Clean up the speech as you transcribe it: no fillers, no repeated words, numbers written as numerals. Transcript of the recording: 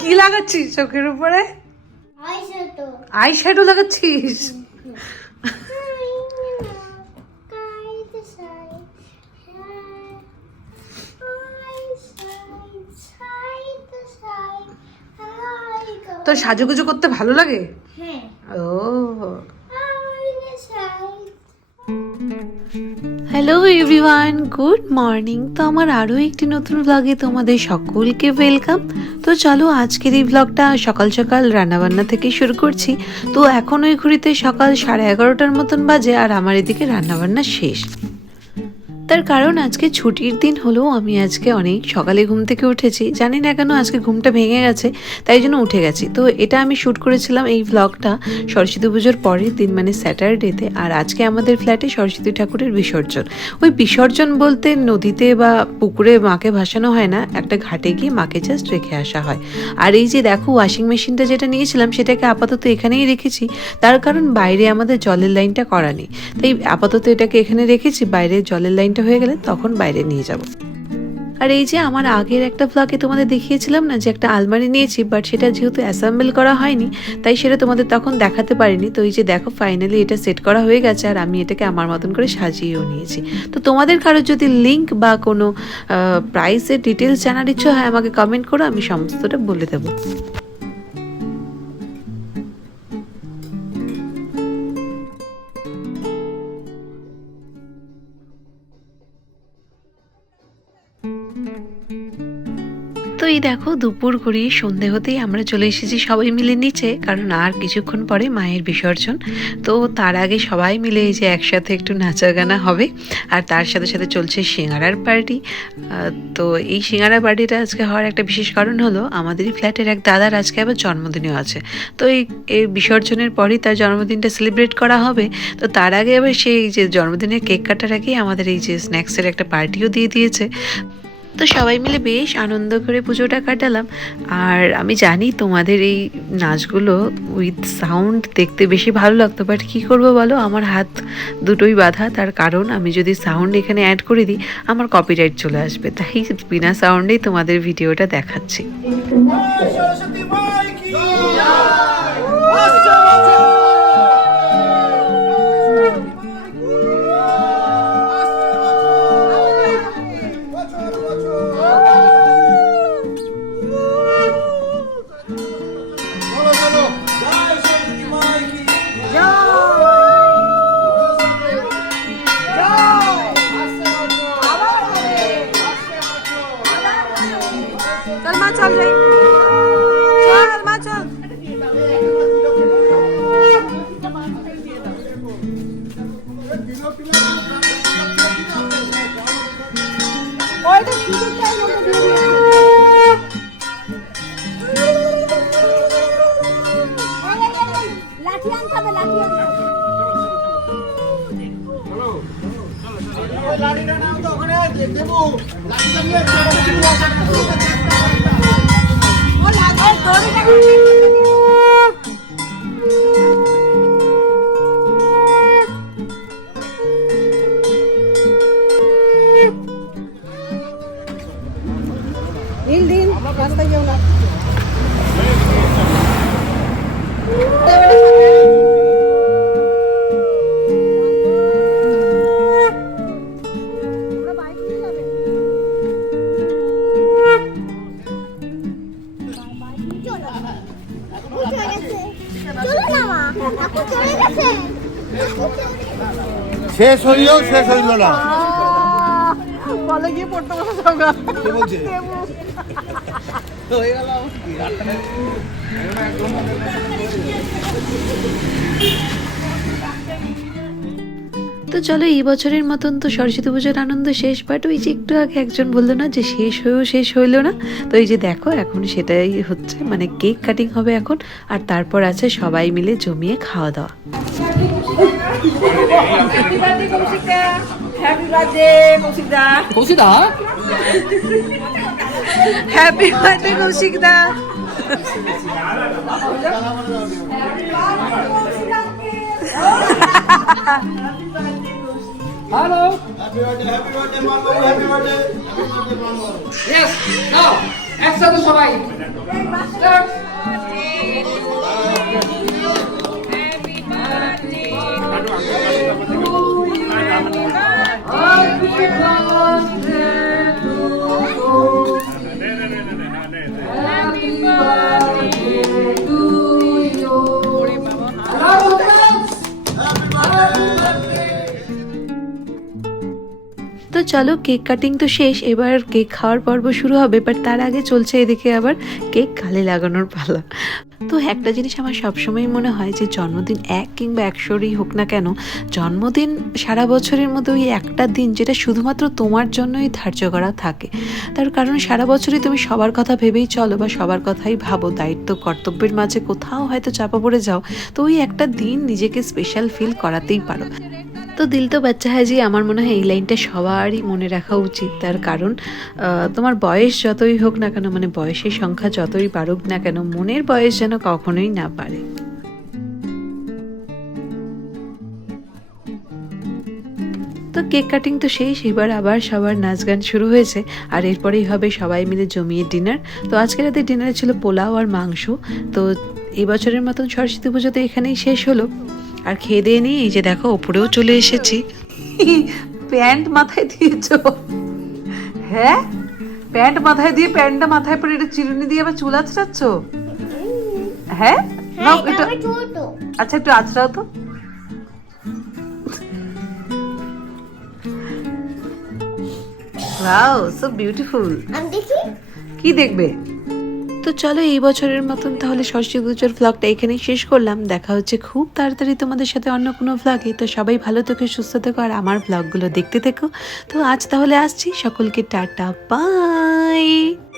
কি লাগাচ্ছিস চোখের উপরে? আই শ্যাডো লাগাচ্ছিস? তোর সাজুগুজু করতে ভালো লাগে? ও হ্যালো এভরিওয়ান, গুড মর্নিং। তো আমার আরও একটি নতুন ব্লগে তোমাদের সকলকে ওয়েলকাম। তো চলো আজকের এই ব্লগটা সকাল সকাল রান্নাবান্না থেকে শুরু করছি। তো এখন ওই ঘড়িতে সকাল 11:30টার মতন বাজে, আর আমার এদিকে রান্নাবান্না শেষ। তার কারণ আজকে ছুটির দিন হলেও আমি আজকে অনেক সকালে ঘুম থেকে উঠেছি। জানি না কেন আজকে ঘুমটা ভেঙে গেছে, তাই জন্য উঠে গেছি। তো এটা আমি শ্যুট করেছিলাম এই ব্লগটা সরস্বতী পুজোর পরের দিন, মানে স্যাটারডেতে। আর আজকে আমাদের ফ্ল্যাটে সরস্বতী ঠাকুরের বিসর্জন। ওই বিসর্জন বলতে নদীতে বা পুকুরে মাকে ভাসানো হয় না, একটা ঘাটে গিয়ে মাকে জাস্ট রেখে আসা হয়। আর এই যে দেখো ওয়াশিং মেশিনটা যেটা নিয়েছিলাম সেটাকে আপাতত এখানেই রেখেছি, তার কারণ বাইরে আমাদের জলের লাইনটা করা নেই। তাই আপাতত এটাকে এখানে রেখেছি, বাইরে জলের লাইন হয়ে গেলে তখন বাইরে নিয়ে যাব। আর এই যে আমার আগের একটা ব্লগে তোমাদের দেখিয়েছিলাম না যে একটা আলমারি নিয়েছি, বাট সেটা যেহেতু অ্যাসেম্বল করা হয়নি তাই সেটা তোমাদের তখন দেখাতে পারিনি। তো এই যে দেখো ফাইনালি এটা সেট করা হয়ে গেছে, আর আমি এটাকে আমার মতন করে সাজিয়েও নিয়েছি। তো তোমাদের কারোর যদি লিঙ্ক বা কোনো প্রাইসের ডিটেলস জানার ইচ্ছে হয় আমাকে কমেন্ট করো, আমি সমস্তটা বলে দেবো। তো এই দেখো দুপুর গড়িয়ে সন্ধে হতেই আমরা চলে এসেছি সবাই মিলে নিচে, কারণ আর কিছুক্ষণ পরে মায়ের বিসর্জন। তো তার আগে সবাই মিলে এই যে একসাথে একটু নাচা গানা হবে, আর তার সাথে সাথে চলছে সিঙ্গারার পার্টি। তো এই সিঙ্গারা পার্টিটা আজকে হওয়ার একটা বিশেষ কারণ হলো আমাদেরই ফ্ল্যাটের এক দাদার আজকে আবার জন্মদিনও আছে। তো এই বিসর্জনের পরেই তার জন্মদিনটা সেলিব্রেট করা হবে। তো তার আগে আবার সেই যে জন্মদিনের কেক কাটার আগেই আমাদের এই যে স্ন্যাক্সের একটা পার্টিও দিয়ে দিয়েছে। তো সবাই মিলে বেশ আনন্দ করে পুজোটা কাটালাম। আর আমি জানি তোমাদের এই নাচগুলো উইথ সাউন্ড দেখতে বেশি ভালো লাগতো, বাট কী করবো বলো, আমার হাত দুটোই বাঁধা। তার কারণ আমি যদি সাউন্ড এখানে অ্যাড করে দিই আমার কপিরাইট চলে আসবে, তাই বিনা সাউন্ডেই তোমাদের ভিডিওটা দেখাচ্ছি। चल रही चल माँ चल। শেষ হইল না বলে গিয়ে পড়তে বসে হয়ে গেল। তো তো চলো এই বছরের মতন তো সরস্বতী পুজোর আনন্দ শেষ, বাট ওই যে একটু আগে একজন বললো না যে শেষ হয়েও শেষ হইলো না, তো এই যে দেখো এখন সেটাই হচ্ছে, মানে কেক কাটিং হবে এখন, আর তারপর আছে সবাই মিলে জমিয়ে খাওয়া দাওয়া। Happy birthday, Kaushikda. Kaushikda? Happy birthday কৌশিকদা। Hello. Happy birthday, Mama. Happy birthday. Yes. Now, একসাথে সবাই। Start. তো চলো কেক কাটিং তো শেষ, এবার কেক খাওয়ার পর্ব শুরু হবে, বাট তার আগে চলছে এদিকে আবার কেক গালে লাগানোর পালা। তো একটা জিনিস আমার সবসময় মনে হয় যে জন্মদিন 1 কিংবা 100রই হোক না কেন, জন্মদিন সারা বছরের মধ্যে ওই একটা দিন যেটা শুধুমাত্র তোমার জন্যই ধার্য করা থাকে। তার কারণ সারা বছরই তুমি সবার কথা ভেবেই চলো বা সবার কথাই ভাবো, দায়িত্ব কর্তব্যের মাঝে কোথাও হয়তো চাপা পড়ে যাও, তো ওই একটা দিন নিজেকে স্পেশাল ফিল করাতেই পারো। তো দিল তো বাচ্চা হয় যে আমার মনে হয় এই লাইনটা সবারই মনে রাখা উচিত। তার কারণ তোমার বয়স যতই হোক না কেন, মানে বয়সের সংখ্যা যতই বাড়ুক না কেন, মনের বয়স যেন কখনোই না বাড়ে। তো কেক কাটিং তো শেষ, এবার আবার সবার নাচ গান শুরু হয়েছে, আর এরপরেই হবে সবাই মিলে জমিয়ে ডিনার। তো আজকে রাতে ডিনারে ছিল পোলাও আর মাংস। তো এই বছরের মতন সরস্বতী পুজো তো এখানেই শেষ হলো, আর খেয়ে দিয়ে নিয়ে এই যে দেখো ওপরেও চলে এসেছি। প্যান্ট মাথায় দিয়েছ? হ্যাঁ, প্যান্ট মাথায় দিয়ে প্যান্টটা মাথায় পরে এটা চিরুনি দিয়ে আবার চুল আঁচড়াচ্ছ? হ্যাঁ, নাও এটা। আচ্ছা একটু আঁচড়াও তো। Wow, so beautiful. কি দেখবে? তো চলো এই বছরের মতন তাহলে সরস্বতী পুজোর ভ্লগটা এখানেই শেষ করলাম। দেখা হচ্ছে খুব তাড়াতাড়ি তোমাদের সাথে অন্য কোনো ভ্লগে। তো সবাই ভালো থেকো, সুস্থ থেকো, আর আমার ভ্লগগুলো দেখতে থেকো। তো আজ তাহলে আসছি, সকলকে টাটা, বাই।